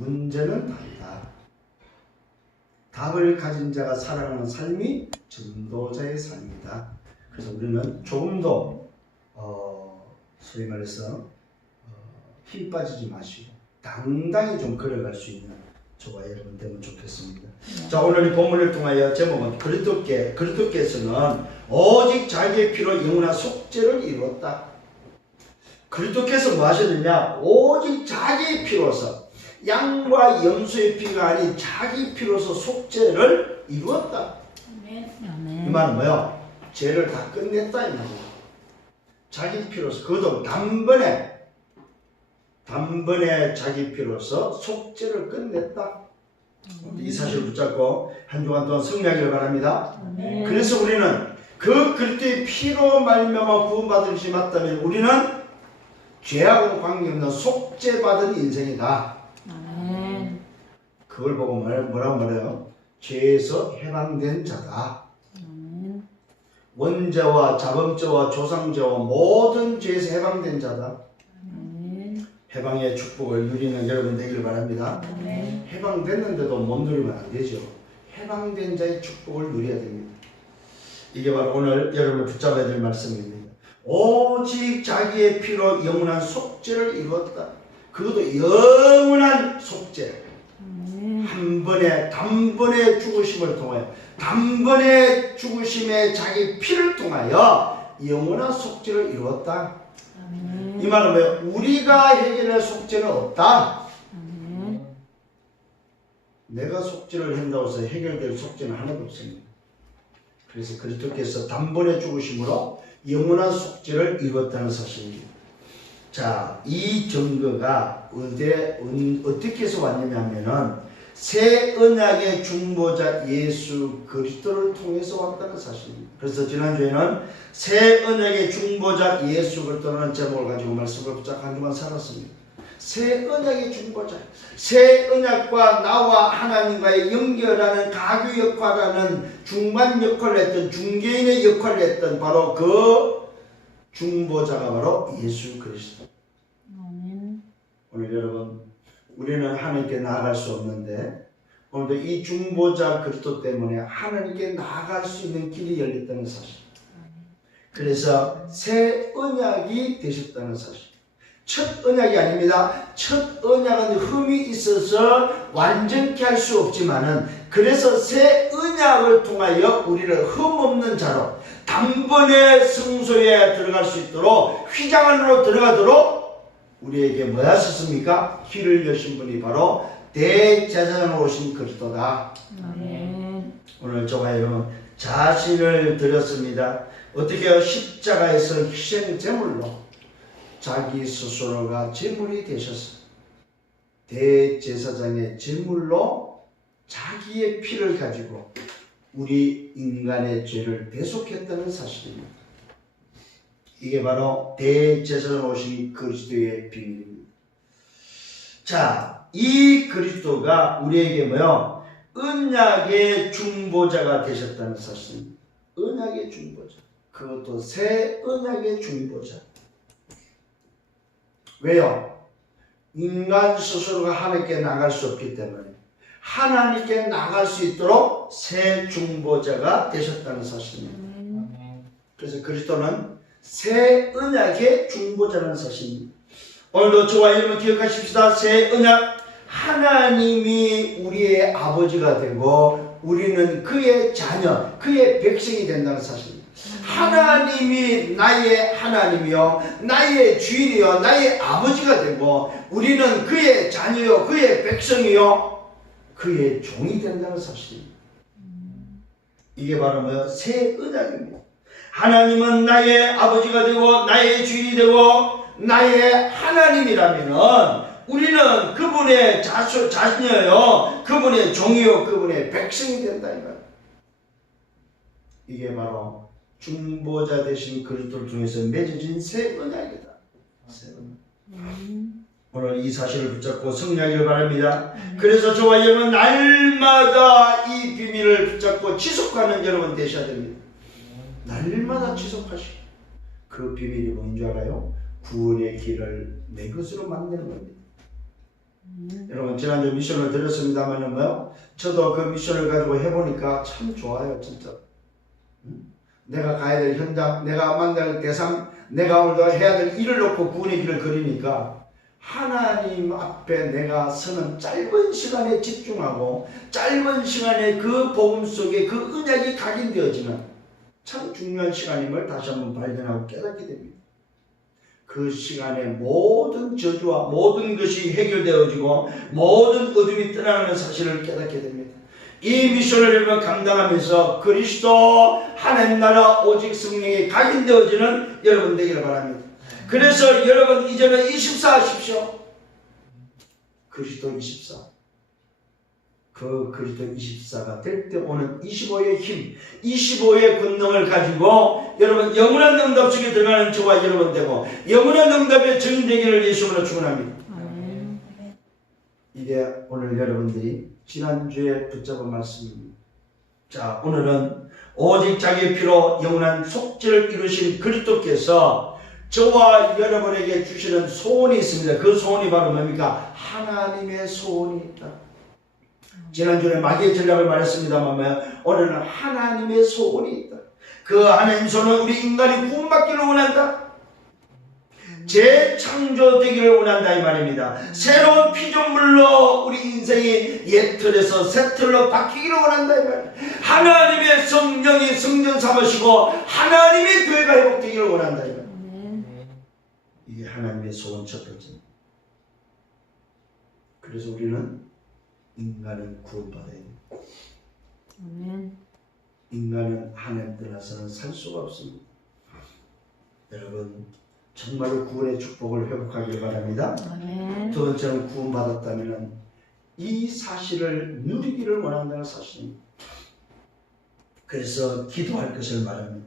문제는 다르다. 답을 가진 자가 살아가는 삶이 전도자의 삶이다. 그래서 우리는 조금 더 소위 말해서 힘 빠지지 마시고 당당히 좀 걸어갈 수 있는 저와 여러분 되면 좋겠습니다. 자, 오늘 이 본문을 통하여 제목은 그리스도께서는 오직 자기의 피로 영원한 속죄를 이루었다. 그리스도께서 뭐 하셨느냐? 오직 자기의 피로서, 양과 염소의 피가 아닌 자기 피로서 속죄를 이루었다. 이 말은 뭐요? 죄를 다 끝냈다 이 말이에요. 자기 피로서, 그것도 단번에 자기 피로서 속죄를 끝냈다. 이 사실을 붙잡고 한 주간 동안 승리하기를 바랍니다. 그래서 우리는 그 그리스도의 피로 말미암아 구원받으시 맞다면 우리는 죄하고 관계없는 속죄받은 인생이다. 그걸 보고 뭐라고 말해요? 죄에서 해방된 자다. 원죄와 자범죄와 조상죄와 모든 죄에서 해방된 자다. 해방의 축복을 누리는 여러분 되기를 바랍니다. 해방됐는데도 못 누리면 안 되죠. 해방된 자의 축복을 누려야 됩니다. 이게 바로 오늘 여러분을 붙잡아야 될 말씀입니다. 오직 자기의 피로 영원한 속죄를 이루었다. 그것도 영원한 속죄. 한 번에 단번에 죽으심을 통하여, 단번에 죽으심에 자기 피를 통하여 영원한 속죄를 이루었다. 이 말은 뭐예요? 우리가 해결할 속죄는 없다. 내가 속죄를 한다고 해서 해결될 속죄는 하나도 없습니다. 그래서 그리스도께서 단번에 죽으심으로 영원한 속죄를 이루었다는 사실입니다. 자, 이 증거가 어떻게 해서 왔냐면은 새 언약의 중보자 예수 그리스도를 통해서 왔다는 사실입니다. 그래서 지난주에는 새 언약의 중보자 예수 그리스도라는 제목을 가지고 말씀을 붙잡고 한 주간 살았습니다. 새 언약의 중보자, 새 언약과 나와 하나님과의 연결하는 가교 역할하는 중간 역할을 했던, 중개인의 역할을 했던 바로 그 중보자가 바로 예수 그리스도. 오늘 여러분, 우리는 하나님께 나아갈 수 없는데 오늘도 이 중보자 그리스도 때문에 하나님께 나아갈 수 있는 길이 열렸다는 사실. 그래서 새 언약이 되셨다는 사실. 첫 언약이 아닙니다. 첫 언약은 흠이 있어서 완전케 할 수 없지만은, 그래서 새 언약을 통하여 우리를 흠 없는 자로 단번에 성소에 들어갈 수 있도록, 휘장 안으로 들어가도록 우리에게 뭐 하셨습니까? 길을 여신 분이 바로 대제사장으로 오신 그리스도다. 오늘 저와 여러분 자신을 드렸습니다. 어떻게 십자가에서 희생 제물로 자기 스스로가 제물이 되셔서 대제사장의 제물로 자기의 피를 가지고 우리 인간의 죄를 대속했다는 사실입니다. 이게 바로 대제사장으로 오신 그리스도의 비밀입니다. 자, 이 그리스도가 우리에게 뭐요? 언약의 중보자가 되셨다는 사실입니다. 언약의 중보자. 그것도 새 언약의 중보자. 왜요? 인간 스스로가 하나님께 나갈 수 없기 때문에 하나님께 나갈 수 있도록 새 중보자가 되셨다는 사실입니다. 그래서 그리스도는 새 언약의 중보자라는 사실입니다. 오늘도 저와 여러분 기억하십시다. 새 언약, 하나님이 우리의 아버지가 되고 우리는 그의 자녀, 그의 백성이 된다는 사실입니다. 하나님이 나의 하나님이요, 나의 주인이요, 나의 아버지가 되고 우리는 그의 자녀요, 그의 백성이요, 그의 종이 된다는 사실입니다. 이게 바로 뭐요? 새 언약입니다. 하나님은 나의 아버지가 되고 나의 주인이 되고 나의 하나님이라면은 우리는 그분의 자녀요, 그분의 종이요, 그분의 백성이 된다 이 말. 이게 바로 중보자 되신 그리스도를 통해서 맺어진 새 언약이다. 새 언약. 오늘 이 사실을 붙잡고 승리하기를 바랍니다. 그래서 저와 여러분 날마다 이 비밀을 붙잡고 지속하는 여러분 되셔야 됩니다. 날마다 지속하시고, 그 비밀이 뭔지 알아요? 구원의 길을 내 것으로 만드는 겁니다. 여러분 지난주 미션을 드렸습니다만 뭐요? 저도 그 미션을 가지고 해보니까 참 좋아요 진짜. 내가 가야 될 현장, 내가 만날 대상, 내가 오늘도 해야 될 일을 놓고 구원의 길을 그리니까 하나님 앞에 내가 서는 짧은 시간에 집중하고 짧은 시간에 그 복음 속에 그 언약이 각인되어지는 참 중요한 시간임을 다시 한번 발견하고 깨닫게 됩니다. 그 시간에 모든 저주와 모든 것이 해결되어지고 모든 어둠이 떠나는 사실을 깨닫게 됩니다. 이 미션을 여러분 감당하면서 그리스도 하나님 나라 오직 성령이 각인되어지는 여러분 되기를 바랍니다. 그래서 여러분 이제는 24 하십시오. 그리스도 24. 그 그리스도 24가 될 때 오는 25의 힘, 25의 권능을 가지고 여러분 영원한 응답 속에 들어가는 저와 여러분 되고 영원한 응답의 증인 되기를 예수님으로 축원합니다. 이게 오늘 여러분들이 지난주에 붙잡은 말씀입니다. 자, 오늘은 오직 자기의 피로 영원한 속죄를 이루신 그리스도께서 저와 여러분에게 주시는 소원이 있습니다. 그 소원이 바로 뭡니까? 하나님의 소원이 있다. 지난주에 마귀의 전략을 말했습니다만 오늘은 하나님의 소원이 있다. 그 하나님의 소원은 우리 인간이 구원받기를 원한다. 재창조되기를 원한다 이 말입니다. 새로운 피조물로 우리 인생이 옛 틀에서 새 틀로 바뀌기를 원한다 이 말입니다. 하나님의 성령이 성전 삼으시고 하나님의 교회가 회복되기를 원한다 이 말입니다. 이게 하나님의 소원 첫 번째입니다. 그래서 우리는 인간은 구원받아야 됩니다. 인간은 하나님 떠나서는 살 수가 없습니다. 여러분 정말로 구원의 축복을 회복하길 바랍니다. 두 번째는 구원받았다면 이 사실을 누리기를 원한다는 사실입니다. 그래서 기도할 것을 말합니다.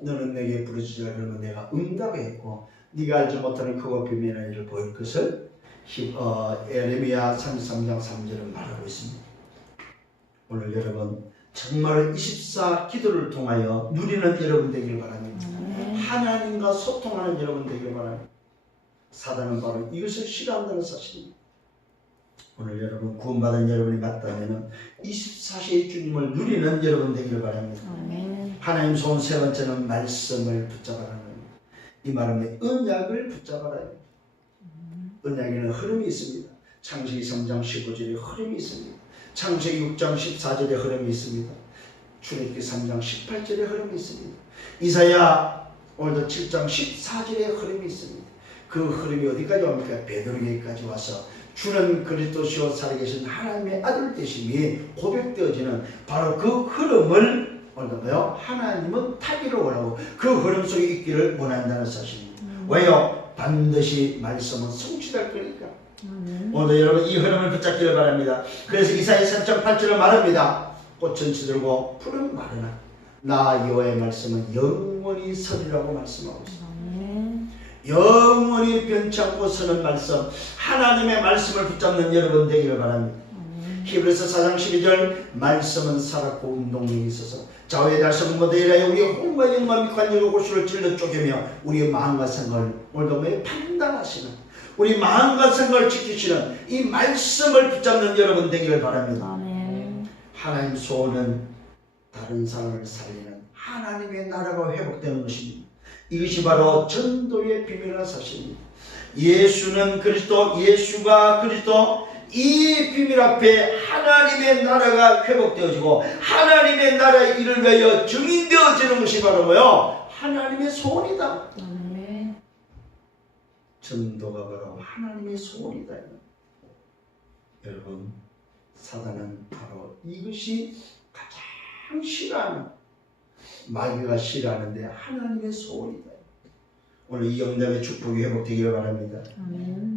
너는 내게 부르짖으라 그러면 내가 응답했고 네가 알지 못하는 크고 비밀한 일을 보일 것을 에레미야 33장 3절은 말하고 있습니다. 오늘 여러분 정말 24 기도를 통하여 누리는 여러분 되길 바랍니다. 하나님과 소통하는 여러분 되길 바랍니다. 사단은 바로 이것을 싫어한다는 사실입니다. 오늘 여러분 구원받은 여러분이 맞다면 24시의 주님을 누리는 여러분 되길 바랍니다. 하나님 소원 세 번째는 말씀을 붙잡아라는 겁니다. 이 말은 언약을 붙잡아라. 언약에는 흐름이 있습니다. 창세기 3장 15절에 흐름이 있습니다. 창세기 6장 14절에 흐름이 있습니다. 출애굽기 3장 18절에 흐름이 있습니다. 이사야 오늘도 7장 14절에 흐름이 있습니다. 그 흐름이 어디까지 옵니까? 베드로에게까지 와서 주는 그리스도시요 살아계신 하나님의 아들 되심이 고백되어지는 바로 그 흐름을 오늘도 뭐요? 하나님은 타기를 원하고 그 흐름 속에 있기를 원한다는 사실입니다. 왜요? 반드시 말씀은 성취될 거니까. 오늘도 여러분 이 흐름을 붙잡기를 바랍니다. 그래서 이사야 3장 8절을 말합니다. 꽃은 시들고 풀은 마르나 나 여호와의 말씀은 영원히 서리라고 말씀하고 있습니다. 영원히 변치 않고 서는 말씀, 하나님의 말씀을 붙잡는 여러분 되기를 바랍니다. 히브리서 4장 12절 말씀은 살았고 운동력이 있어서 좌우의 달성 모델하여 우리의 혼과 영과 밑관절과 골수를 찔러 쪼개며 우리의 마음과 생각을 오늘도 판단하시는 우리 마음과 생각을 지키시는 이 말씀을 붙잡는 여러분 되기를 바랍니다. 하나님 소원은 다른 사람을 살리는 하나님의 나라가 회복되는 것입니다. 이것이 바로 전도의 비밀이라는 사실입니다. 예수는 그리스도, 예수가 그리스도, 이 비밀 앞에 하나님의 나라가 회복되어지고 하나님의 나라의 일을 위하여 증인되어지는 것이 바로 뭐요? 하나님의 소원이다. 전도가 바로 하나님의 소원이다. 여러분, 사단은 바로 이것이 가장 싫어하는, 마귀가 싫어하는데 하나님의 소원이다. 오늘 이 영담의 축복이 회복되기를 바랍니다.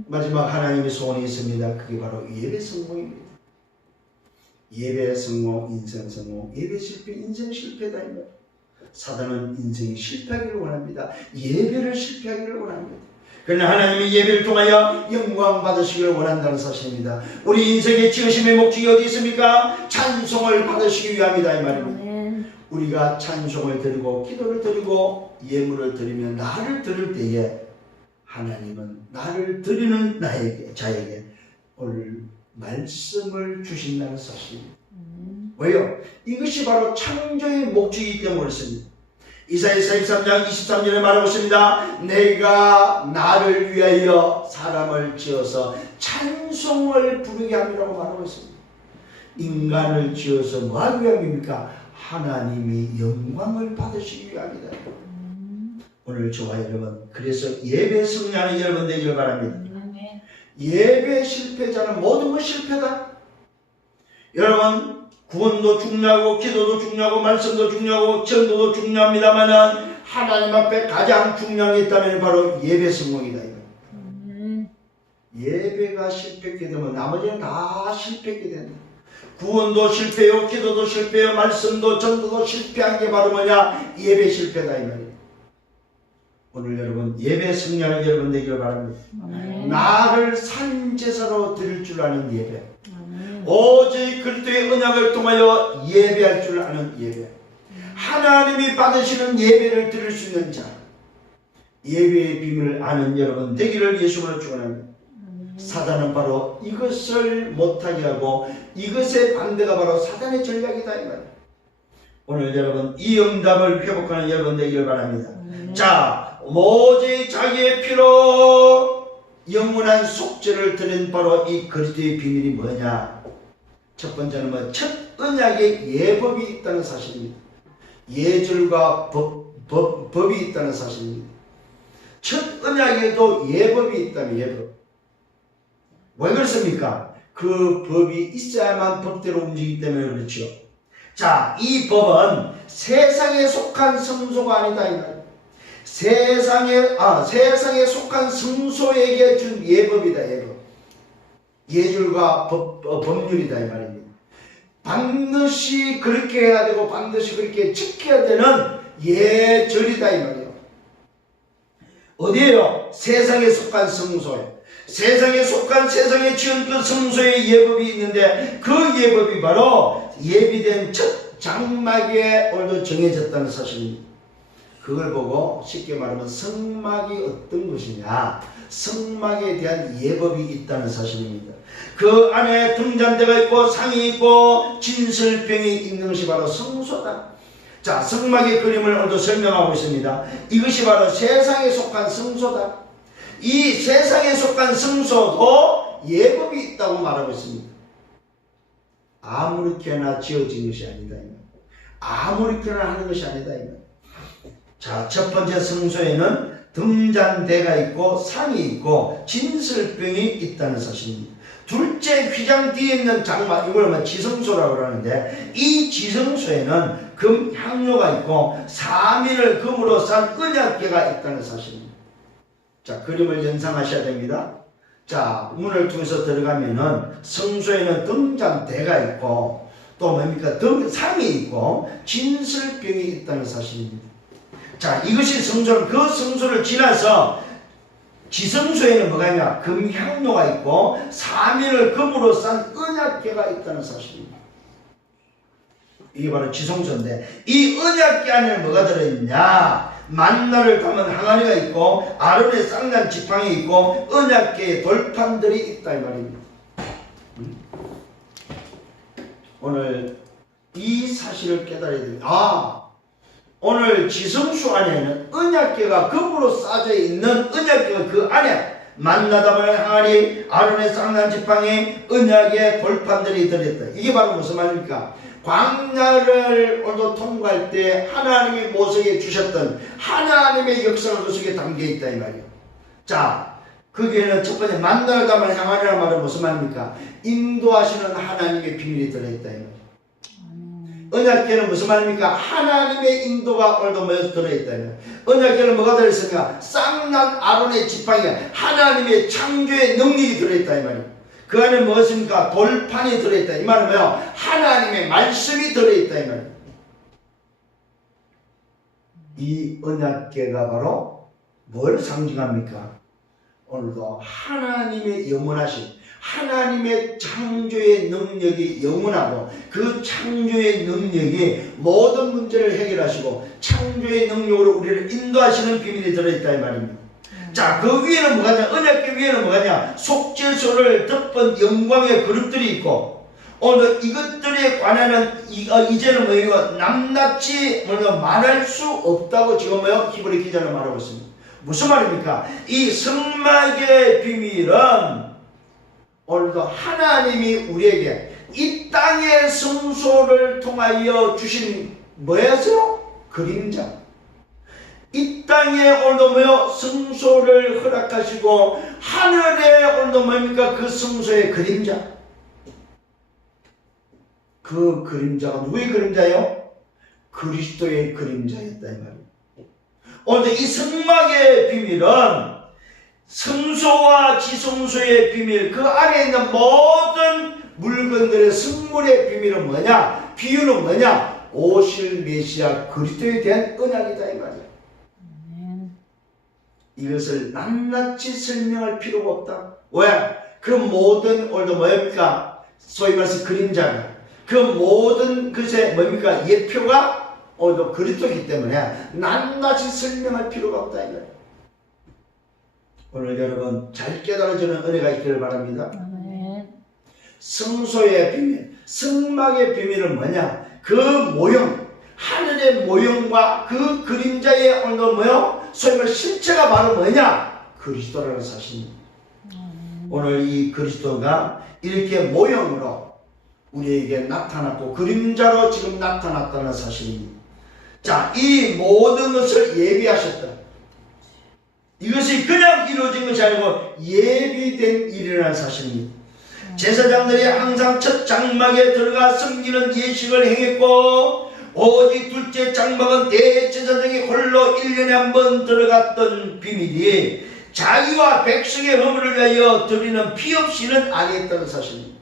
마지막 하나님의 소원이 있습니다. 그게 바로 예배 성공입니다. 예배 성공, 인생 성공, 예배 실패, 인생 실패다. 사단은 인생이 실패하기를 원합니다. 예배를 실패하기를 원합니다. 그러나 하나님의 예배를 통하여 영광 받으시기를 원한다는 사실입니다. 우리 인생의 지으심의 목적이 어디 있습니까? 찬송을 받으시기 위함이다 이 말입니다. 우리가 찬송을 드리고 기도를 드리고 예물을 드리면 나를 드릴 때에 하나님은 나를 드리는 자에게 오늘 말씀을 주신다는 사실입니다. 왜요? 이것이 바로 창조의 목적이기 때문에 그렇습니다. 이사야 43장 23절에 말하고 있습니다. 내가 나를 위하여 사람을 지어서 찬송을 부르게 함이라고 말하고 있습니다. 인간을 지어서 뭐하기 위함입니까? 하나님이 영광을 받으시기 위함이다. 오늘 저와 여러분, 그래서 예배 승리하는 여러분 되기를 바랍니다. 예배 실패자는 모든 것 실패다. 여러분, 구원도 중요하고 기도도 중요하고 말씀도 중요하고 전도도 중요합니다만 하나님 앞에 가장 중요한 게 있다면 바로 예배 성공이다. 예배가 실패하게 되면 나머지는 다 실패하게 된다. 구원도 실패요, 기도도 실패요, 말씀도 전도도 실패한 게 바로 뭐냐? 예배 실패다 이 말이에요. 오늘 여러분 예배 승리하는 여러분 되기를 바랍니다. 나를 산제사로 드릴 줄 아는 예배, 오직 그리스도의 언약을 통하여 예배할 줄 아는 예배, 하나님이 받으시는 예배를 드릴 수 있는 자, 예배의 비밀을 아는 여러분 되기를 예수님으로 축원합니다. 사단은 바로 이것을 못하게 하고 이것의 반대가 바로 사단의 전략이다 이 말이에요. 오늘 여러분 이 응답을 회복하는 여러분 되기를 바랍니다. 자, 오직 자기의 피로 영원한 속죄를 드린 바로 이 그리스도의 비밀이 뭐냐? 첫 번째는 뭐 첫 언약에 예법이 있다는 사실입니다. 예절과 법이 있다는 사실입니다. 첫 언약에도 예법이 있다면 예법. 왜 그렇습니까? 그 법이 있어야만 법대로 움직이기 때문에 그렇죠. 자, 이 법은 세상에 속한 성소가 아니다 이 말이에요. 세상에 속한 성소에게 준 예법이다 예법. 예절과 법률이다 이 말입니다. 반드시 그렇게 해야 되고 반드시 그렇게 지켜야 되는 예절이다 이 말이에요. 어디에요? 세상에 속한 성소에. 세상에 속한 세상에 지은 그 성소의 예법이 있는데 그 예법이 바로 예비된 첫 장막에 오늘도 정해졌다는 사실입니다. 그걸 보고 쉽게 말하면 성막이 어떤 것이냐, 성막에 대한 예법이 있다는 사실입니다. 그 안에 등잔대가 있고 상이 있고 진설병이 있는 것이 바로 성소다. 자, 성막의 그림을 오늘도 설명하고 있습니다. 이것이 바로 세상에 속한 성소다. 이 세상에 속한 성소도 예법이 있다고 말하고 있습니다. 아무렇게나 지어진 것이 아니다. 아무렇게나 하는 것이 아니다. 자, 첫 번째 성소에는 등잔대가 있고 상이 있고 진설병이 있다는 사실입니다. 둘째 휘장 뒤에 있는 장막, 이걸 지성소라고 하는데 이 지성소에는 금 향로가 있고 사민을 금으로 싼 언약궤가 있다는 사실입니다. 자, 그림을 연상하셔야 됩니다. 자, 문을 통해서 들어가면은 성소에는 등잔대가 있고 또 뭡니까? 상이 있고 진설병이 있다는 사실입니다. 자, 이것이 성소는 그 성소를 지나서 지성소에는 뭐가 있냐? 금향로가 있고 사면을 금으로 싼 언약궤가 있다는 사실입니다. 이게 바로 지성소인데 이 언약궤 안에 뭐가 들어있냐? 만나를 담은 항아리가 있고 아론의 쌍난 지팡이 있고 언약궤의 돌판들이 있다 이 말입니다. 오늘 이 사실을 깨달아야 됩니다. 오늘 지성소 안에는 언약궤가 금으로 싸져 있는 언약궤가 그 안에 만나 담은 항아리, 아론의 쌍난 지팡이, 언약의 돌판들이 들어있다. 이게 바로 무슨 말입니까? 광야를 오늘도 통과할 때 하나님이 모세에게 주셨던 하나님의 역사가 그 속에 담겨있다 이 말이에요. 자, 거기에는 첫 번째 만나를 담은 항아리라는 말은 무슨 말입니까? 인도하시는 하나님의 비밀이 들어있다 이 말이에요. 언약궤는 무슨 말입니까? 하나님의 인도가 오늘도 모여서 들어있다. 언약궤는 뭐가 들어있습니까? 쌍난 아론의 지팡이가 하나님의 창조의 능력이 들어있다 이 말이에요. 그 안에 무엇입니까? 돌판이 들어있다. 이 말은 뭐예요? 하나님의 말씀이 들어있다 이 말이에요. 이 언약궤가 바로 뭘 상징합니까? 오늘도 하나님의 영원하신 하나님의 창조의 능력이 영원하고 그 창조의 능력이 모든 문제를 해결하시고 창조의 능력으로 우리를 인도하시는 비밀이 들어있다 이 말입니다. 자, 그 위에는 뭐가냐? 언약궤 위에는 뭐가냐? 속죄소를 덮은 영광의 그릇들이 있고, 오늘 이것들에 관하여는 이제는 뭐예요? 낱낱이 말할 수 없다고 지금 뭐요? 히브리 기자는 말하고 있습니다. 무슨 말입니까? 이 성막의 비밀은 오늘도 하나님이 우리에게 이 땅의 성소를 통하여 주신 뭐였어요? 그림자. 이 땅에 오늘도 뭐요? 성소를 허락하시고 하늘에 오늘도 뭡니까? 그 성소의 그림자. 그 그림자가 누구의 그림자요? 그리스도의 그림자였다 이 말이에요. 오늘 이 성막의 비밀은 성소와 지성소의 비밀, 그 안에 있는 모든 물건들의 성물의 비밀은 뭐냐? 비유는 뭐냐? 오실 메시아 그리스도에 대한 언약이다 이 말이에요. 이것을 낱낱이 설명할 필요가 없다. 왜? 그 모든 오늘도 뭡니까? 소위 말해서 그림자가 그 모든 것의 뭡니까? 예표가 오늘도 그리스도이기 때문에 낱낱이 설명할 필요가 없다 이거예요. 오늘 여러분 잘 깨달아지는 은혜가 있기를 바랍니다. 성소의 비밀, 성막의 비밀은 뭐냐? 그 모형, 하늘의 모형과 그 그림자의 오늘도 뭐요? 소위 말해 실체가 바로 뭐냐? 그리스도라는 사실입니다. 오늘 이 그리스도가 이렇게 모형으로 우리에게 나타났고 그림자로 지금 나타났다는 사실입니다. 자, 이 모든 것을 예비하셨다. 이것이 그냥 이루어진 것이 아니고 예비된 일이라는 사실입니다. 제사장들이 항상 첫 장막에 들어가 섬기는 예식을 행했고 오직 둘째 장막은 대제사장이 홀로 1년에 한 번 들어갔던 비밀이 자기와 백성의 허물을 위하여 드리는 피 없이는 아니했다는 사실입니다.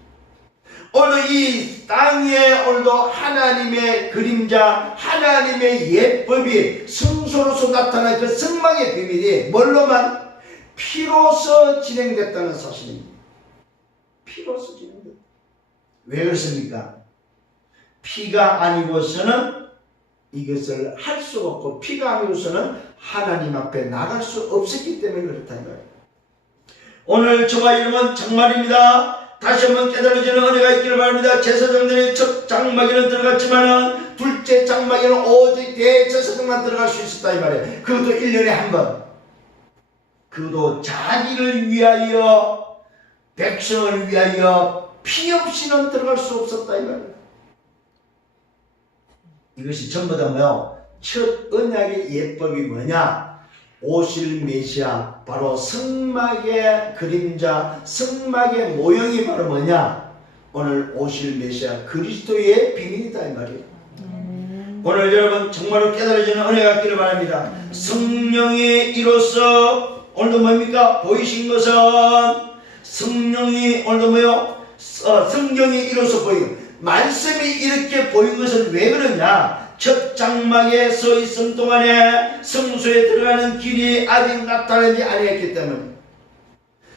오늘 이 땅에 오늘도 하나님의 그림자, 하나님의 예법이 성소로서 나타난 그 성막의 비밀이 뭘로만? 피로서 진행됐다는 사실입니다. 피로서 진행됐다. 왜 그렇습니까? 피가 아니고서는 이것을 할 수가 없고 피가 아니고서는 하나님 앞에 나갈 수 없었기 때문에 그렇다는 거예요. 오늘 저와 여러분 정말입니다. 다시 한번 깨달아지는 은혜가 있기를 바랍니다. 제사장들이 첫 장막에는 들어갔지만은 둘째 장막에는 오직 대제사장만 들어갈 수 있었다 이 말이에요. 그것도 1년에 한 번. 그것도 자기를 위하여 백성을 위하여 피 없이는 들어갈 수 없었다 이 말이에요. 이것이 전부 다 뭐요? 첫 언약의 예법이 뭐냐? 오실 메시아, 바로 성막의 그림자, 성막의 모형이 바로 뭐냐? 오늘 오실 메시아 그리스도의 비밀이다 이 말이에요. 오늘 여러분 정말로 깨달아지는 은혜가 있기를 바랍니다. 성령이 이로써 오늘도 뭡니까? 보이신 것은 성령이 오늘도 뭐요? 성경이 이로써 보이고 말씀이 이렇게 보인 것은 왜 그러냐? 첫 장막에 서 있은 동안에 성소에 들어가는 길이 아직 나타나지 아니했기 때문에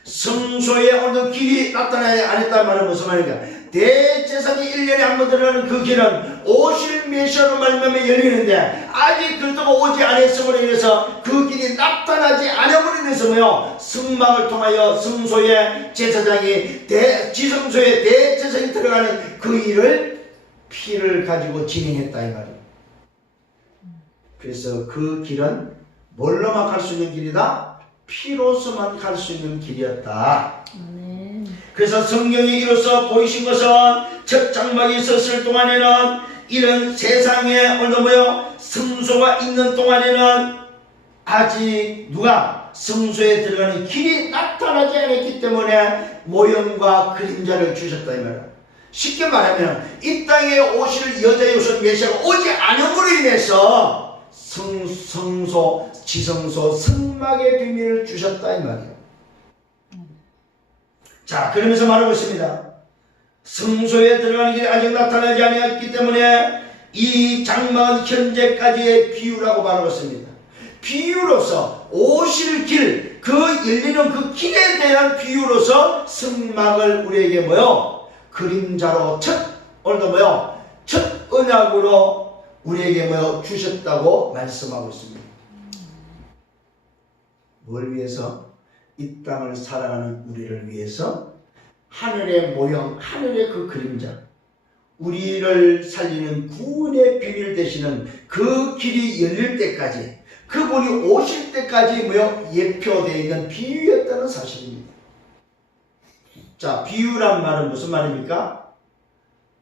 성소에 오늘 길이 나타나지 않았단 말은 무슨 말인가? 대제사장이 1년에 한 번 들어가는 그 길은 오실 메시아로 말미암아 열리는데 아직 그리스도가 오지 않았음으로 인해서 그 길이 나타나지 않음으로 인해서 뭐요? 성막을 통하여 성소에 제사장이 지성소에 대제사장이 들어가는 그 일을 피를 가지고 진행했다 이 말이에요. 그래서 그 길은 뭘로만 갈 수 있는 길이다? 피로서만 갈 수 있는 길이었다. 그래서 성경이 이로써 보이신 것은 첫 장막에 있었을 동안에는 이런 세상에 오늘 뭐요? 성소가 있는 동안에는 아직 누가 성소에 들어가는 길이 나타나지 않았기 때문에 모형과 그림자를 주셨다 이 말이야. 쉽게 말하면 이 땅에 오실 여자의 오신 메시아가 오지 않음으로 인해서 성소, 지성소, 성막의 비밀을 주셨다 이 말이에요. 자, 그러면서 말하고 있습니다. 성소에 들어가는 길이 아직 나타나지 아니었기 때문에 이 장막은 현재까지의 비유라고 말하고 있습니다. 비유로서 오실 길, 그 열리는 그 길에 대한 비유로서 성막을 우리에게 뭐요? 그림자로 오늘도 뭐요? 첫 언약으로 우리에게 뭐요? 주셨다고 말씀하고 있습니다. 뭘 위해서? 이 땅을 살아가는 우리를 위해서 하늘의 모형, 하늘의 그 그림자, 우리를 살리는 구원의 비밀 되시는 그 길이 열릴 때까지, 그분이 오실 때까지 뭐요? 예표되어 있는 비유였다는 사실입니다. 자, 비유란 말은 무슨 말입니까?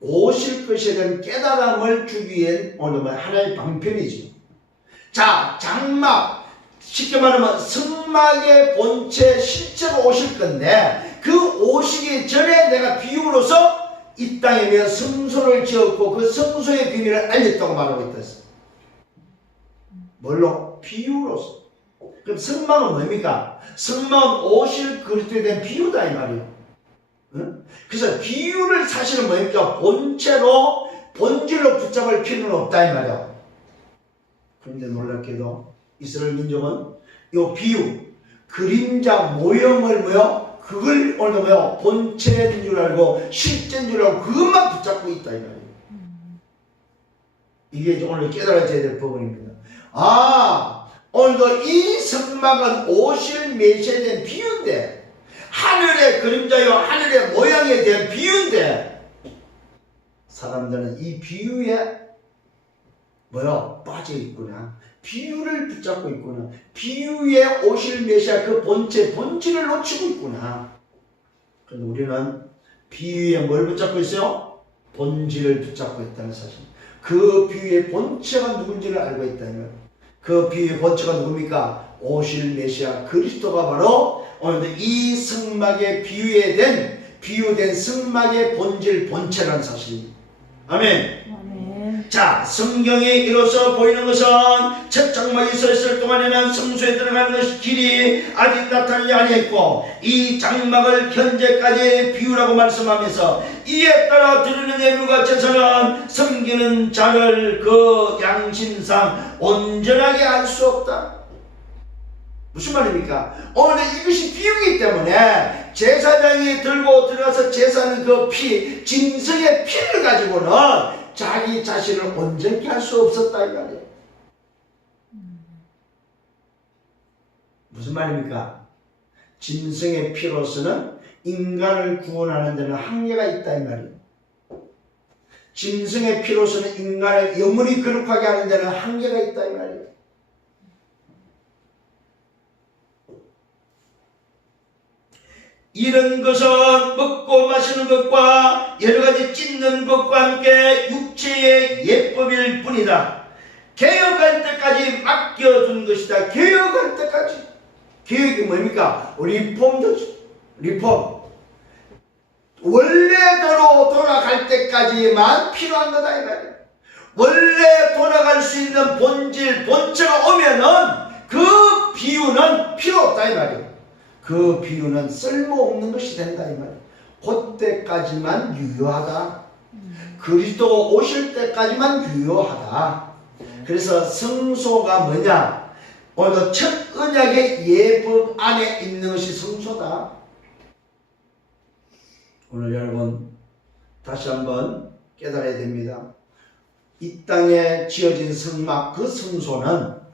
오실 것에 대한 깨달음을 주기 위한 하나의 방편이죠. 자, 장막, 쉽게 말하면 성막의 본체 실제로 오실 건데, 그 오시기 전에 내가 비유로서 이 땅에 대한 성소를 지었고 그 성소의 비밀을 알렸다고 말하고 있다. 뭘로? 비유로서. 그럼 성막은 뭡니까? 성막은 오실 그리스도에 대한 비유다 이 말이에요. 응? 그래서 비유를 사실은 뭡니까? 본체로, 본질로 붙잡을 필요는 없다 이 말이에요. 그런데 놀랍게도 이스라엘 민족은 이 비유, 그림자 모형을 뭐요? 그걸 오늘 뭐요? 본체인 줄 알고 실제인 줄 알고 그것만 붙잡고 있다 이 말이에요. 이게 오늘 깨달아져야 될 부분입니다. 아, 오늘도 이 성막은 오실 메시아에 대한 비유인데, 하늘의 그림자요 하늘의 모양에 대한 비유인데, 사람들은 이 비유에 뭐요? 빠져 있구나. 비유를 붙잡고 있구나. 비유에 오실 메시아 그 본체, 본질을 놓치고 있구나. 그런데 우리는 비유에 뭘 붙잡고 있어요? 본질을 붙잡고 있다는 사실. 그 비유의 본체가 누군지를 알고 있다는, 그 비유의 본체가 누굽니까? 오실 메시아 그리스도가 바로 오늘도 이 성막의 비유된 성막의 본질, 본체라는 사실입니다. 아멘. 자, 성경에 이로써 보이는 것은 첫 장막이 서 있을 동안에는 성소에 들어가는 것이 길이 아직 나타나지 아니했고, 이 장막을 현재까지 비유라고 말씀하면서 이에 따라 드리는 예물과 제사는 섬기는 자를 그 양심상 온전하게 할 수 없다. 무슨 말입니까? 오늘 이것이 비유이기 때문에 제사장이 들고 들어가서 제사하는 그 피, 짐승의 피를 가지고는 자기 자신을 온전히 할 수 없었다 이 말이에요. 무슨 말입니까? 짐승의 피로서는 인간을 구원하는 데는 한계가 있다 이 말이에요. 짐승의 피로서는 인간을 영원히 거룩하게 하는 데는 한계가 있다 이 말이에요. 이런 것은 먹고 마시는 것과 여러가지 찢는 것과 함께 육체의 예법일 뿐이다. 개혁할 때까지 맡겨둔 것이다. 개혁할 때까지. 개혁이 뭡니까? 리폼도죠. 리폼. 원래대로 돌아갈 때까지만 필요한 거다 이 말이에요. 원래 돌아갈 수 있는 본질, 본체가 오면은 그 비유는 필요 없다 이 말이에요. 그 비유는 쓸모없는 것이 된다 이 말이에요. 그때까지만 유효하다. 그리스도가 오실 때까지만 유효하다. 그래서 성소가 뭐냐? 오늘 첫 언약의 예법 안에 있는 것이 성소다. 오늘 여러분 다시 한번 깨달아야 됩니다. 이 땅에 지어진 성막, 그 성소는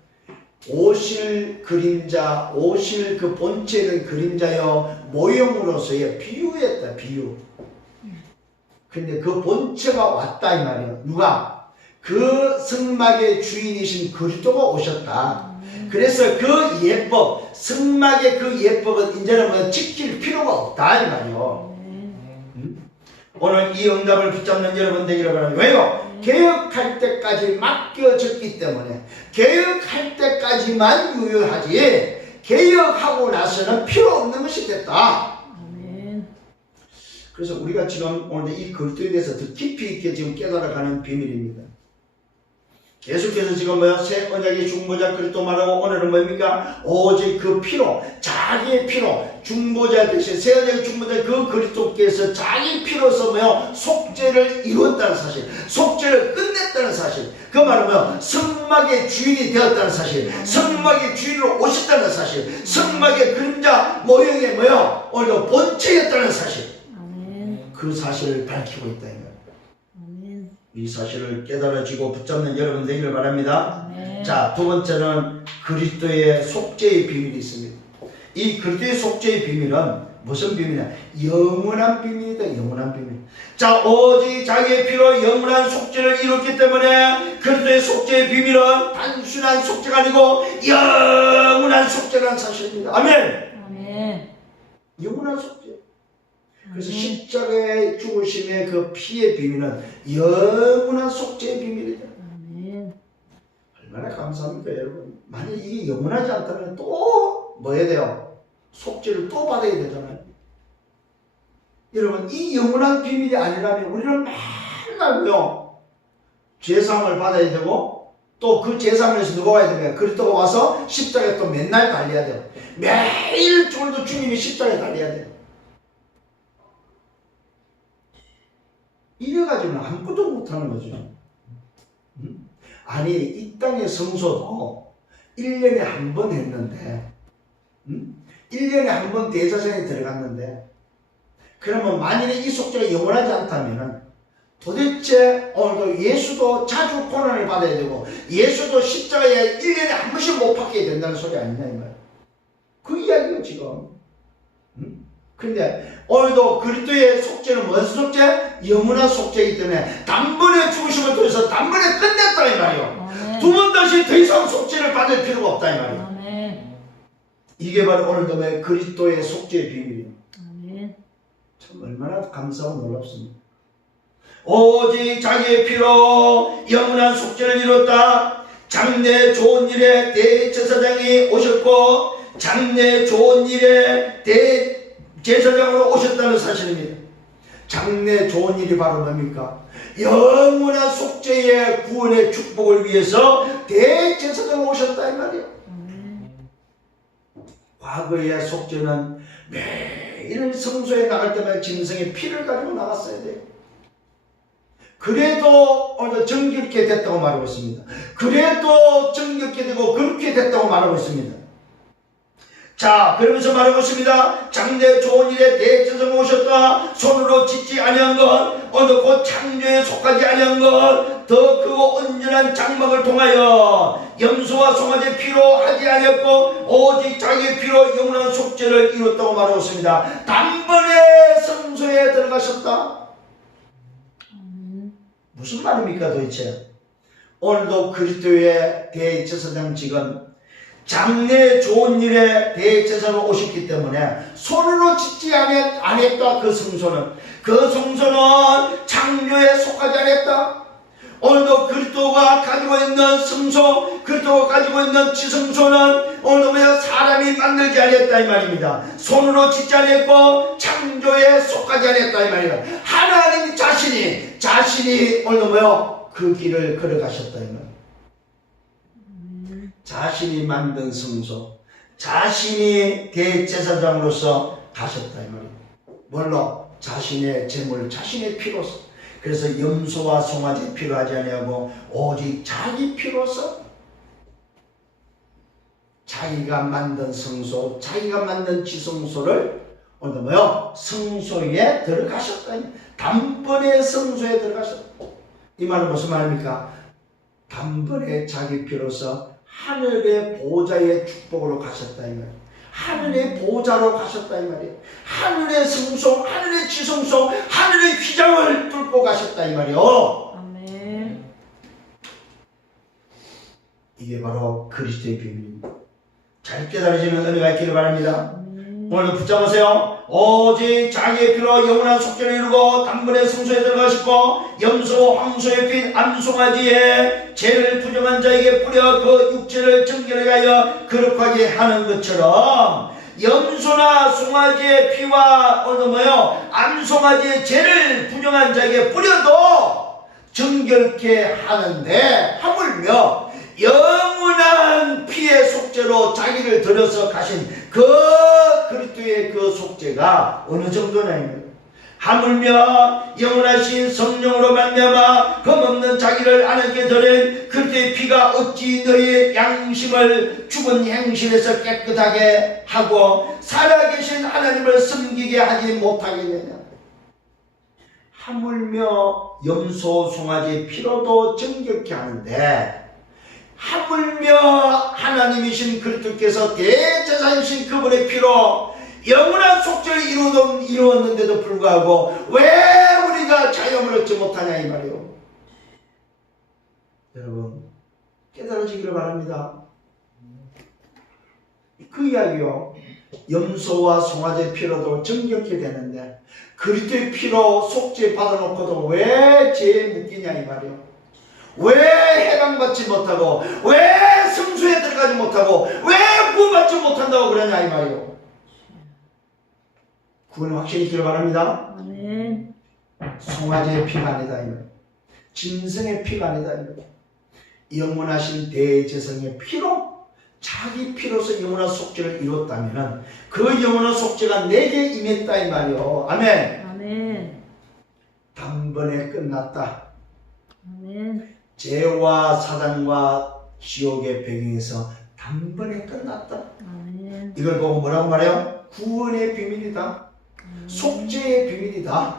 오실 그림자, 오실 그 본체는 그림자여 모형으로서의 비유였다. 비유. 근데 그 본체가 왔다 이 말이에요. 누가? 그 성막의 주인이신 그리스도가 오셨다. 그래서 그 예법, 성막의 그 예법은 이제는 뭐 지킬 필요가 없다 이 말이에요. 오늘 이 응답을 붙잡는 여러분 되기를 바랍니다. 왜요? 개혁할 때까지 맡겨졌기 때문에 개혁할 때까지만 유효하지, 개혁하고 나서는 필요 없는 것이 됐다. 아멘. 그래서 우리가 지금 오늘 이 그리스도에 대해서 더 깊이 있게 지금 깨달아가는 비밀입니다. 계속해서 지금 새 언약의 중보자 그리스도 말하고, 오늘은 뭡니까? 오직 그 피로, 자기의 피로, 중보자 대신 새 언약의 중보자 그 그리스도께서 자기 피로서 속죄를 이루었다는 사실, 속죄를 끝냈다는 사실, 그 말은 성막의 주인이 되었다는 사실, 성막의 주인으로 오셨다는 사실, 성막의 그림자 모형의 오늘도 본체였다는 사실, 그 사실을 밝히고 있다. 이 사실을 깨달아지고 붙잡는 여러분 되기를 바랍니다. 자, 두 번째는 그리스도의 속죄의 비밀이 있습니다. 이 그리스도의 속죄의 비밀은 무슨 비밀이냐? 영원한 비밀이다. 영원한 비밀. 자, 오직 자기의 피로 영원한 속죄를 이뤘기 때문에 그리스도의 속죄의 비밀은 단순한 속죄가 아니고 영원한 속죄라는 사실입니다. 아멘. 아멘. 영원한 속죄. 그래서 십자가의 죽으심의 그 피의 비밀은 영원한 속죄의 비밀이다. 아멘. 얼마나 감사합니까, 여러분. 만약 이게 영원하지 않다면 또 뭐 해야 돼요? 속죄를 또 받아야 되잖아요. 여러분, 이 영원한 비밀이 아니라면 우리는 맨날요 죄사함을 받아야 되고, 또 그 죄사함에서 누가 와야 되냐? 그리스도가 와서 십자가에 또 맨날 달려야 돼요. 매일 오늘도 주님이 십자가에 달려야 돼요. 이래가지고는 아무것도 못하는 거죠. 아니, 이 땅의 성소도 1년에 한 번 했는데, 1년에 한 번 대제사장이 들어갔는데, 그러면 만일에 이 속죄가 영원하지 않다면 도대체 오늘도 예수도 자주 고난을 받아야 되고 예수도 십자가에 1년에 한 번씩 못 박혀야 된다는 소리 아니냐 이 말. 그 이야기가 지금. 근데 오늘도 그리스도의 속죄는 무슨 속죄? 영원한 속죄이기 때문에 단번에 죽으심을 통해서 단번에 끝냈다 이 말이요. 두 번 다시 더 이상 속죄를 받을 필요가 없다 이 말이요. 아멘. 이게 바로 오늘도 그리스도의 속죄의 비밀이에요. 아멘. 참 얼마나 감사하고 놀랍습니다. 오직 자기의 피로 영원한 속죄를 이뤘다. 장래 좋은 일에 대제사장이 오셨고 장래 좋은 일에 대제사장으로 오셨다는 사실입니다. 장래 좋은 일이 바로 뭡니까? 영원한 속죄의 구원의 축복을 위해서 대제사장으로 오셨다 이 말이에요. 과거의 속죄는 매일 성소에 나갈 때마다 짐승의 피를 가지고 나갔어야 돼요. 그래도 오늘 정결케 됐다고 말하고 있습니다. 그래도 정결케 되고 그렇게 됐다고 말하고 있습니다. 자, 그러면서 말하고 있습니다. 장래 좋은 일에 대제사장 오셨다. 손으로 짓지 아니한 것, 오늘 곧 창조에 속하지 아니한 것, 더 크고 온전한 장막을 통하여 염소와 송아지 피로 하지 아니었고 오직 자기의 피로 영원한 속죄를 이뤘다고 말하고 있습니다. 단번에 성소에 들어가셨다. 무슨 말입니까 도대체? 오늘도 그리스도의 대제사장직은 장래 좋은 일에 대제사장으로 오셨기 때문에 손으로 짓지 아니했다. 그 성소는 창조에 속하지 아니했다. 오늘도 그리스도가 가지고 있는 성소, 그리스도가 가지고 있는 지성소는 오늘도 사람이 만들지 아니했다 이 말입니다. 손으로 짓지 아니했고 창조에 속하지 아니했다 이 말입니다. 하나님 자신이 오늘도 그 길을 걸어가셨다 이 말입니다. 자신이 만든 성소, 자신이 대제사장으로서 가셨다 이 말입니다. 뭘로? 자신의 재물, 자신의 피로서. 그래서 염소와 송아지 피로 하지 아니하고 오직 자기 피로서 자기가 만든 성소, 자기가 만든 지성소를 오늘도 성소에 들어가셨다. 단번에 성소에 들어가셨다. 이 말은 무슨 말입니까? 단번에 자기 피로서 하늘의 보좌의 축복으로 가셨다 이 말이에요. 하늘의 보좌로 가셨다 이 말이에요. 하늘의 성소, 하늘의 지성소, 하늘의 휘장을 뚫고 가셨다 이 말이에요. 아멘. 이게 바로 그리스도의 비밀입니다. 잘 깨달으시는 은혜가 있기를 바랍니다. 오늘도 붙잡으세요. 오직 자기의 피로 영원한 속죄를 이루고 단번에 성소에 들어가시고 염소, 황소의 피, 암송아지의 죄를 부정한 자에게 뿌려 그 육체를 정결하게 하여 거룩하게 하는 것처럼 염소나 송아지의 피와 암송아지의 죄를 부정한 자에게 뿌려도 정결케 하는데 하물며 영원한 피의 속죄로 자기를 들여서 가신 그 그리스도의 그 속죄가 어느 정도냐면 하물며 영원하신 성령으로 말미암아 검없는 자기를 아는게 드린 그리스도의 피가 어찌 너의 양심을 죽은 행실에서 깨끗하게 하고 살아계신 하나님을 섬기게 하지 못하겠느냐. 하물며 염소 송아지 피로도 정결케 하는데 하물며 하나님이신 그리스도께서 대제사장으로 대제사장이신 그분의 피로 영원한 속죄를 이루었는데도 불구하고 왜 우리가 자유함을 얻지 못하냐 이 말이에요. 여러분 깨달아지기를 바랍니다. 그 이야기요, 염소와 송아지 피로도 정결케 되는데 그리스도의 피로 속죄 받아놓고도 왜 죄에 묶이냐 이 말이에요. 왜 해방받지 못하고, 왜 성수에 들어가지 못하고, 왜 구원받지 못한다고 그러냐 이 말이에요. 구원의 확신이 있기를 바랍니다. 아멘. 송아지의 피가 아니다 이 말이에요. 짐승의 피가 아니다 이 말이에요. 영원하신 대제사장의 피로, 자기 피로서 영원한 속죄를 이뤘다면 그 영원한 속죄가 내게 임했다 이 말이요. 아멘. 아멘. 단번에 끝났다. 아멘. 죄와 사단과 지옥의 배경에서 단번에 끝났다. 아멘. 이걸 보고 뭐라고 말해요? 구원의 비밀이다. 속죄의 비밀이다.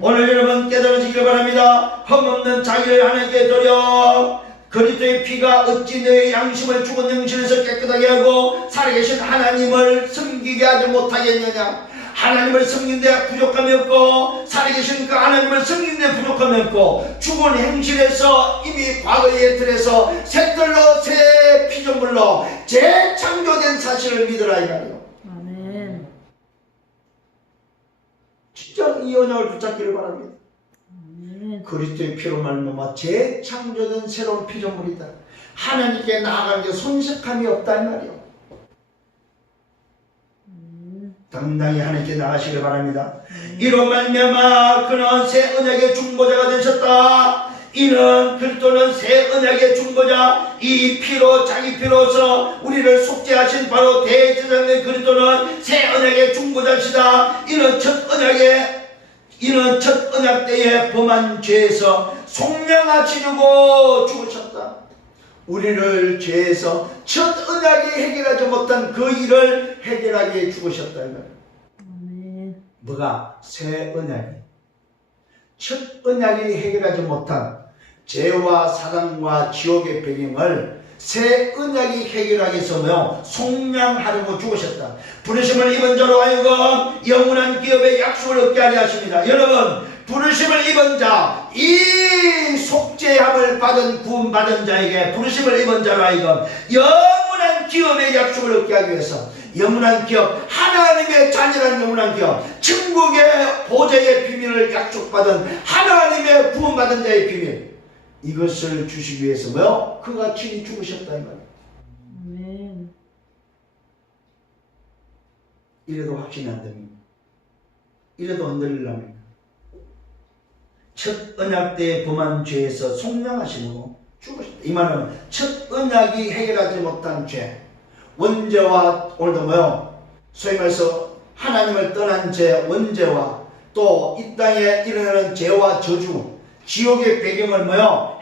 오늘 여러분 깨달으시길 바랍니다. 흠없는 자기를 하나님께 드려 그리스도의 피가 어찌 내 양심을 죽은 영신에서 깨끗하게 하고 살아계신 하나님을 섬기게 하지 못하겠느냐. 하나님을 섬기는데 부족함이 없고 살아계신 그 하나님을 섬기는데 부족함이 없고 죽은 행실에서 이미 과거의 틀에서 새 털로 새 피조물로 재창조된 사실을 믿으라 이 말이에요. 아멘. 진짜 이 언약을 붙잡기를 바랍니다. 아멘. 그리스도의 피로 말미암아 재창조된 새로운 피조물이다. 하나님께 나아가는 게 손색함이 없다 이 말이에요. 당당히 하나님께 나가시길 바랍니다. 이로 말미암아 그는 새 언약의 중보자가 되셨다. 이는 그리스도는 새 언약의 중보자, 이 피로 자기 피로서 우리를 속죄하신 바로 대제사장의 그리스도는 새 언약의 중보자시다. 이는 첫 언약 때에 범한 죄에서 속량하시려고 죽으셨다. 우리를 죄에서 첫 언약이 해결하지 못한 그 일을 해결하기 위해 죽으셨다. 아멘. 뭐가? 새 언약이. 첫 언약이 해결하지 못한 죄와 사단과 지옥의 배경을 새 언약이 해결하기 위해서 속량하려고 죽으셨다. 부르심을 입은 자로 하여금 영원한 기업의 약속을 얻게 하려 하십니다. 여러분, 부르심을 입은 자, 이 속죄함을 받은 구원받은 자에게 부르심을 입은 자로 하여금 영원한 기업의 약속을 얻게 하기 위해서 영원한 기업, 하나님의 자녀란 영원한 기업, 천국의 보좌의 비밀을 약속받은 하나님의 구원받은 자의 비밀, 이것을 주시기 위해서 그가 친히 죽으셨다 이 말이에요. 아멘. 이래도 확신이 안 됩니다. 이래도 흔들리려면 첫 언약 때에 범한 죄에서 속량하시고 죽으셨다. 이 말은 첫 언약이 해결하지 못한 죄, 원죄와 오늘도 소위 말해서 하나님을 떠난 죄, 원죄와 또 이 땅에 일어나는 죄와 저주, 지옥의 배경을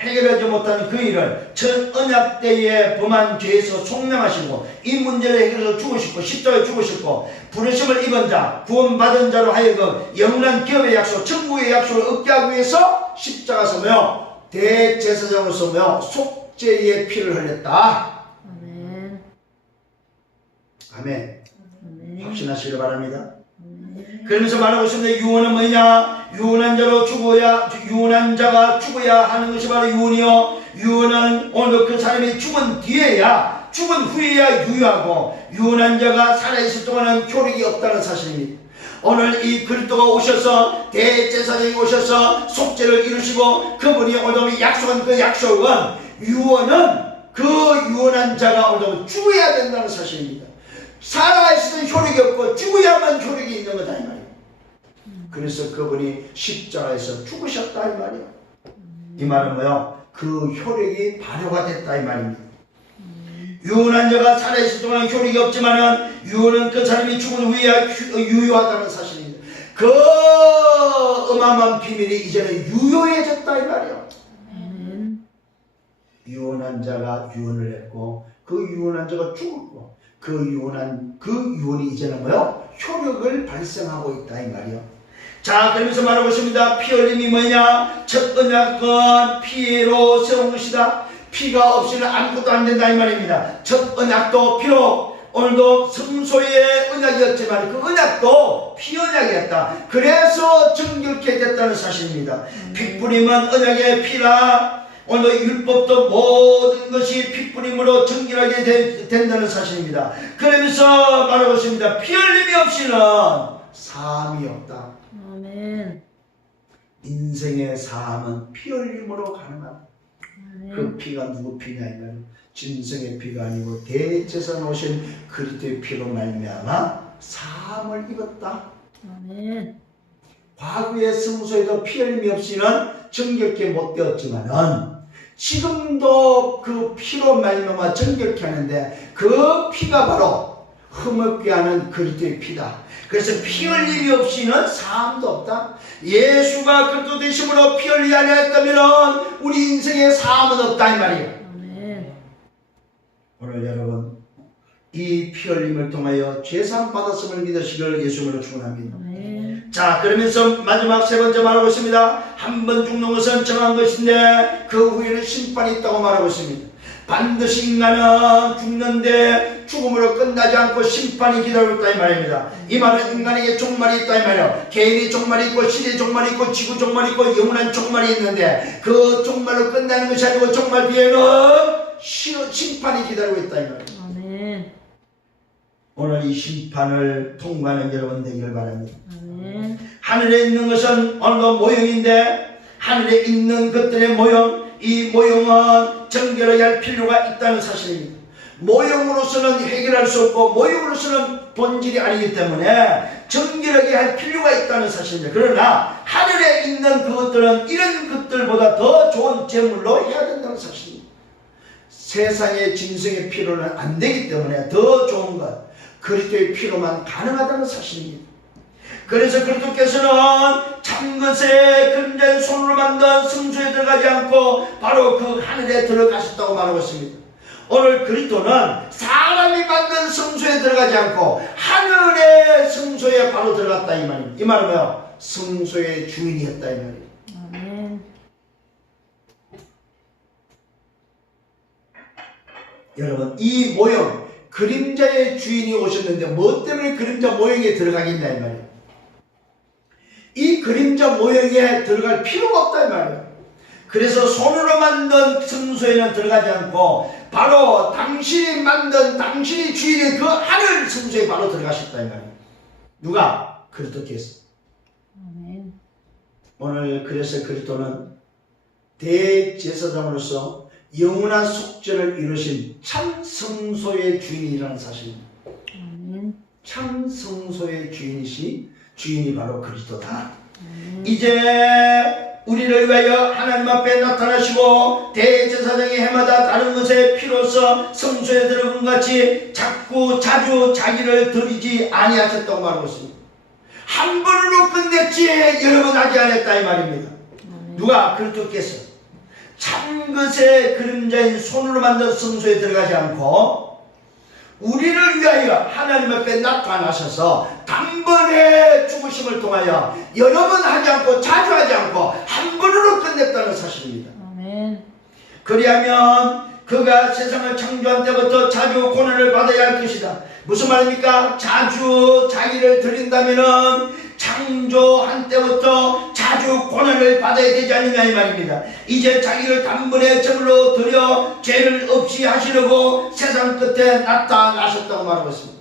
해결하지 못한 그 일을 첫 언약 때에 범한 죄에서 속량하시고 이 문제를 해결해서 죽으시고 십자가에 죽으시고 부르심을 입은 자, 구원받은 자로 하여금 영원한 기업의 약속, 천국의 약속을 얻게 하기 위해서 십자가에서 대제사장으로서 속죄의 피를 흘렸다. 아멘. 아멘. 아멘. 확신하시길 바랍니다. 아멘. 그러면서 말하고 있습니다. 유언은 뭐냐? 유언한 자가 죽어야 하는 것이 바로 유언이요. 유언은 오늘도 그 사람이 죽은 뒤에야, 죽은 후에야 유효하고, 유언한 자가 살아있을 동안은 효력이 없다는 사실입니다. 오늘 이 그리스도가 오셔서 대제사장이 오셔서 속죄를 이루시고 그분이 오늘 약속한 그 약속은 유언은 그 유언한 자가 오늘 죽어야 된다는 사실입니다. 살아있으면 효력이 없고 죽어야만 효력이 있는 거다 이 말이에요. 그래서 그분이 십자가에서 죽으셨다 이 말이에요. 이 말은 그 효력이 발효가 됐다 이 말입니다. 유언한 자가 살아있을 동안 효력이 없지만은 유언은 그 사람이 죽은 후에야 유효하다는 사실입니다. 그 어마어마한 비밀이 이제는 유효해졌다 이 말이에요. 유언한 자가 유언을 했고 그 유언한 자가 죽었고 그 유언이 이제는 효력을 발생하고 있다 이 말이에요. 자, 그러면서 말하고 있습니다. 피 흘림이 뭐냐? 첫 언약은 피로 세운 것이다. 피가 없이는 아무것도 안 된다 이 말입니다. 첫 언약도 피로, 오늘도 성소의 언약이었지만 그 언약도 피언약이었다. 그래서 정결케 됐다는 사실입니다. 핏부림은 언약의 피라. 오늘도 율법도 모든 것이 핏부림으로 정결하게 된다는 사실입니다. 그러면서 말하고 있습니다. 피 흘림이 없이는 사함이 없다. 아멘. 인생의 사함은 피 흘림으로 가능하다. 그 아멘. 피가 누구 피냐 이 말이에요. 짐승의 피가 아니고 대제사장 오신 그리스도의 피로 말미암아 사함을 입었다. 아멘. 과거의 성소에도 피 흘림이 없이는 정결케 못 되었지만은 지금도 그 피로 말미암아 정결케 하는데 그 피가 바로 흠없게 하는 그리스도의 피다. 그래서 피 흘림이 없이는 사함도 없다. 예수가 그리스도 되심으로 피 흘리지 아니하였다면 우리 인생에 사함은 없다 이 말이에요. 오늘 여러분 이 피 흘림을 통하여 죄사함 받았음을 믿으시길 예수님으로 축원합니다. 자, 그러면서 마지막 세 번째 말하고 있습니다. 한 번 죽는 것은 정한 것인데 그 후에는 심판이 있다고 말하고 있습니다. 반드시 인간은 죽는데 죽음으로 끝나지 않고 심판이 기다리고 있다 이 말입니다. 이 말은 인간에게 종말이 있다 이 말이에요. 개인이 종말이 있고 시대의 종말이 있고 지구 종말이 있고 영원한 종말이 있는데 그 종말로 끝나는 것이 아니고 종말 뒤에는 심판이 기다리고 있다 이 말입니다. 아멘. 오늘 이 심판을 통과하는 여러분 되기를 바랍니다. 아멘. 하늘에 있는 것은 오늘도 모형인데 하늘에 있는 것들의 모형, 이 모형은 정결하게 할 필요가 있다는 사실입니다. 모형으로서는 해결할 수 없고 모형으로서는 본질이 아니기 때문에 정결하게 할 필요가 있다는 사실입니다. 그러나 하늘에 있는 그것들은 이런 것들보다 더 좋은 제물로 해야 된다는 사실입니다. 세상의 짐승의 피로는 안 되기 때문에 더 좋은 것, 그리스도의 피로만 가능하다는 사실입니다. 그래서 그리스도께서는 참것의 그림자의 손으로 만든 성소에 들어가지 않고 바로 그 하늘에 들어가셨다고 말하고 있습니다. 오늘 그리스도는 사람이 만든 성소에 들어가지 않고 하늘의 성소에 바로 들어갔다 이 말입니다. 이 말은 뭐요? 성소의 주인이었다 이 말이에요. 아멘. 여러분 이 모형 그림자의 주인이 오셨는데 뭐 때문에 그림자 모형에 들어가겠냐 이 말이에요. 이 그림자 모형에 들어갈 필요가 없다 이 말이에요. 그래서 손으로 만든 성소에는 들어가지 않고 바로 당신이 만든 당신이 주인인 그 하늘 성소에 바로 들어가셨다 이 말이에요. 누가? 그리스도께서. 아멘. 오늘 그래서 그리스도는 대제사장으로서 영원한 속죄를 이루신 참 성소의 주인이라는 사실입니다. 아멘. 참 성소의 주인이 바로 그리스도다. 아멘. 이제 우리를 위하여 하나님 앞에 나타나시고 대제사장이 해마다 다른 것의 피로서 성소에 들어간 같이 자주 자기를 드리지 아니하셨다고 말하고 있습니다. 한 번으로 끝냈지 여러 번 하지 않았다 이 말입니다. 누가? 그리스도께서 참것의 그림자인 손으로 만든 성소에 들어가지 않고 우리를 위하여 하나님 앞에 나타나셔서 단번에 죽으심을 통하여 여러 번 하지 않고 자주 하지 않고 한 번으로 끝냈다는 사실입니다. 아멘. 그리하면 그가 세상을 창조한 때부터 자주 고난을 받아야 할 것이다. 무슨 말입니까? 자주 자기를 드린다면은 창조한 때부터 자주 고난을 받아야 되지 않느냐 이 말입니다. 이제 자기를 단번에 제물로 드려 죄를 없이 하시려고 세상 끝에 나타나셨다고 말하고 있습니다.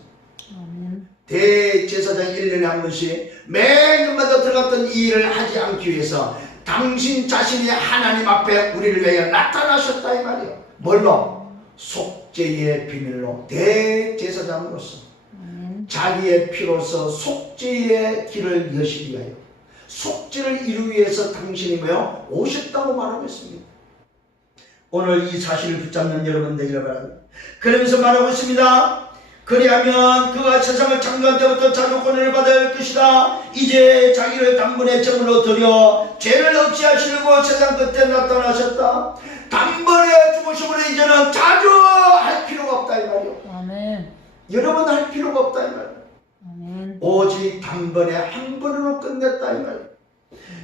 아멘. 대제사장 1년에 한 번씩 매년마다 들어갔던 이 일을 하지 않기 위해서 당신 자신이 하나님 앞에 우리를 위하여 나타나셨다 이 말이에요. 뭘로? 속죄의 비밀로 대제사장으로서 자기의 피로서 속죄의 길을 여시기 위하여 속죄를 이루기 위해서 당신이 뭐요? 오셨다고 말하고 있습니다. 오늘 이 사실을 붙잡는 여러분 되기를 바랍니다. 그러면서 말하고 있습니다. 그리하면 그가 세상을 창조한 때부터 자주 고난을 받아야 할 것이다. 이제 자기를 단번에 제물로 드려 죄를 없이 하시려고 세상 끝에 나타나셨다. 단번에 죽으심으로 이제는 자주 할 필요가 없다 이 말이요. 아멘. 여러 번 할 필요가 없다 이 말이요. 아멘. 오직 단번에 한 번으로 끝냈다 이 말이요.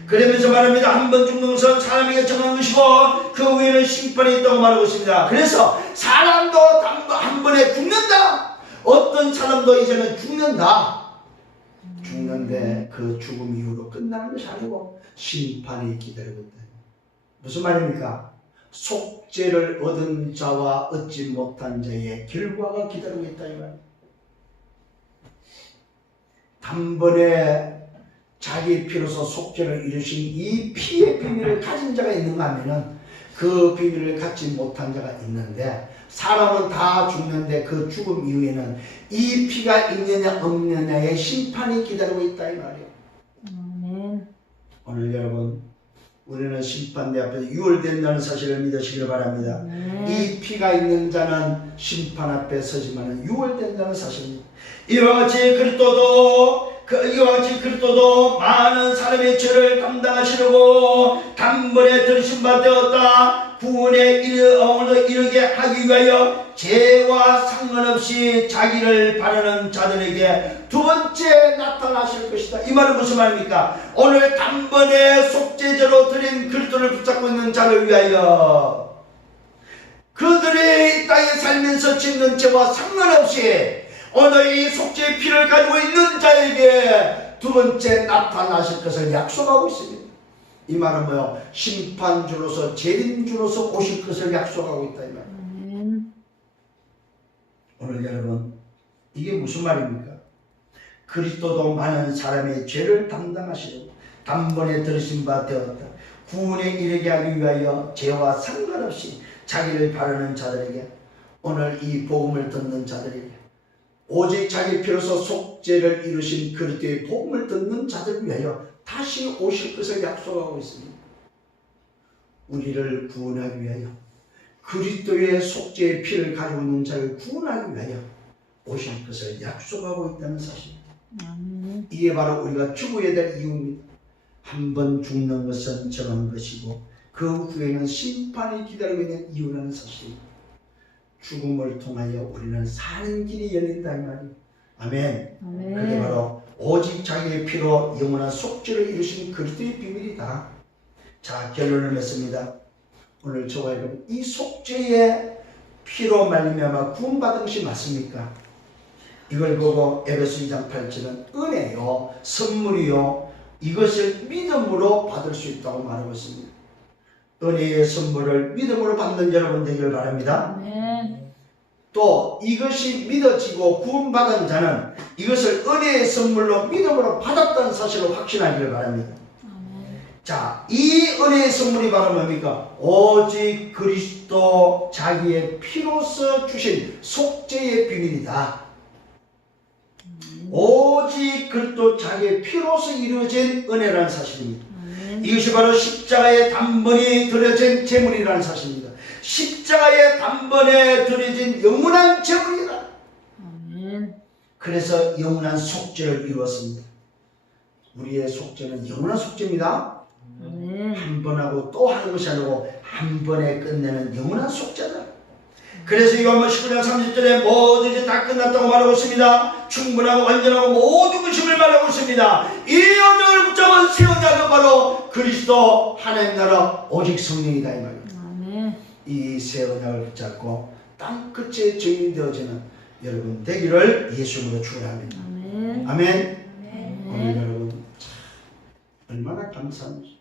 그러면서 말합니다. 한 번 죽는 것은 사람에게 정한 것이고 그 후에는 심판이 있다고 말하고 있습니다. 그래서 사람도 한 번에 죽는다. 어떤 사람도 이제는 죽는다. 죽는데 그 죽음 이후로 끝나는 것이 아니고 심판이 기다리고 있다. 무슨 말입니까? 속죄를 얻은 자와 얻지 못한 자의 결과가 기다리고 있다 이 말이에요. 단번에 자기 피로서 속죄를 이루신 이 피의 비밀을 가진 자가 있는가 하면은 그 비밀을 갖지 못한 자가 있는데, 사람은 다 죽는데 그 죽음 이후에는 이 피가 있느냐 없느냐의 심판이 기다리고 있다 이 말이에요. 아멘. 오늘 여러분, 우리는 심판대 앞에서 유월된다는 사실을 믿으시길 바랍니다. 이 피가 있는 자는 심판 앞에 서지만 유월된다는 사실입니다. 이와 같이 그리스도도 많은 사람의 죄를 감당하시려고 단번에 들으신 바 되었다. 구원에 이르게 하기 위하여 죄와 상관없이 자기를 바라는 자들에게 두 번째 나타나실 것이다. 이 말은 무슨 말입니까? 오늘 단번에 속죄제로 드린 그리스도를 붙잡고 있는 자를 위하여 그들이 이 땅에 살면서 짓는 죄와 상관없이 오늘 이 속죄의 피를 가지고 있는 자에게 두 번째 나타나실 것을 약속하고 있습니다. 이 말은 뭐요? 심판주로서 재림주로서 오실 것을 약속하고 있다 이 말입니다. 오늘 여러분, 이게 무슨 말입니까? 그리스도도 많은 사람의 죄를 담당하시려고 단번에 들으신 바 되었다. 구원에 이르게 하기 위하여 죄와 상관없이 자기를 바라는 자들에게, 오늘 이 복음을 듣는 자들에게, 오직 자기 피로서 속죄를 이루신 그리스도의 복음을 듣는 자들을 위하여 다시 오실 것을 약속하고 있습니다. 우리를 구원하기 위하여, 그리스도의 속죄의 피를 가지고 있는 자를 구원하기 위하여 오실 것을 약속하고 있다는 사실입니다. 이게 바로 우리가 죽어야 될 이유입니다. 한 번 죽는 것은 정한 것이고 그 후에는 심판이 기다리고 있는 이유라는 사실입니다. 죽음을 통하여 우리는 사는 길이 열린다 이 말이에요. 아멘. 그게 바로 오직 자기의 피로 영원한 속죄를 이루신 그리스도의 비밀이다. 자, 결론을 맺습니다. 오늘 저와 여러분, 이 속죄의 피로 말미암아 구원받은 것이 맞습니까? 이걸 보고 에베소 2장 8절은 은혜요, 선물이요, 이것을 믿음으로 받을 수 있다고 말하고 있습니다. 은혜의 선물을 믿음으로 받는 여러분 되기를 바랍니다. 또 이것이 믿어지고 구원받은 자는 이것을 은혜의 선물로 믿음으로 받았다는 사실을 확신하기를 바랍니다. 자, 이 은혜의 선물이 바로 뭡니까? 오직 그리스도 자기의 피로서 주신 속죄의 비밀이다. 오직 그리스도 자기의 피로서 이루어진 은혜라는 사실입니다. 이것이 바로 십자가에 단번에 드려진 제물이라는 사실입니다. 십자가에 단번에 드려진 영원한 제물이다. 그래서 영원한 속죄를 이루었습니다. 우리의 속죄는 영원한 속죄입니다. 한 번 하고 또 하는 것이 아니고 한 번에 끝내는 영원한 속죄다. 그래서 요한복음 19장 30절에 모든 것이 다 끝났다고 말하고 있습니다. 충분하고 완전하고 모든 것임을 말하고 있습니다. 이 언약을 붙잡은 새 언약은 바로 그리스도 하나님 나라 오직 성령이다 이 말입니다. 이 새 언약을 붙잡고 땅끝에 증인되어지는 여러분 되기를 예수님으로 축원합니다. 아멘. 오늘 여러분 얼마나 감사합니다.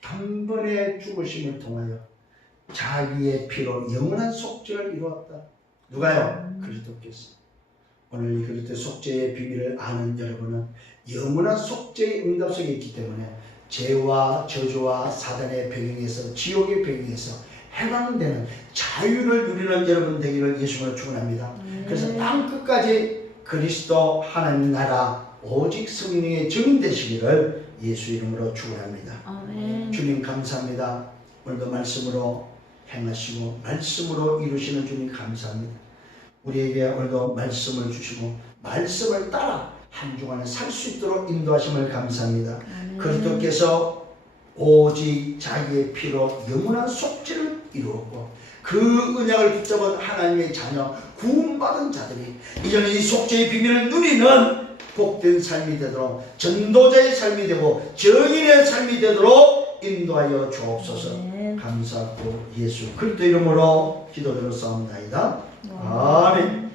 단번에 죽으심을 통하여 자기의 피로 영원한 속죄를 이루었다. 누가요? 그리스도께서. 오늘 이 그리스도의 속죄의 비밀을 아는 여러분은 영원한 속죄의 응답 속에 있기 때문에 죄와 저주와 사단의 병행에서, 지옥의 병행에서 해방되는 자유를 누리는 여러분 되기를 예수님으로 축원합니다. 그래서 땅끝까지 그리스도 하나님 나라 오직 성령의 증인 되시기를 예수 이름으로 축원합니다. 주님 감사합니다. 오늘도 말씀으로 행하시고 말씀으로 이루시는 주님 감사합니다. 우리에게 오늘도 말씀을 주시고 말씀을 따라 한 주간에 살 수 있도록 인도하심을 감사합니다. 그리스도께서 오직 자기의 피로 영원한 속죄를 이루었고 그 언약을 붙잡은 하나님의 자녀 구원받은 자들이 이제는 이 속죄의 비밀을 누리는 복된 삶이 되도록, 전도자의 삶이 되고 정인의 삶이 되도록 인도하여 주옵소서. 감사하고 예수 그리스도 이름으로 기도드렸사옵나이다. 아멘.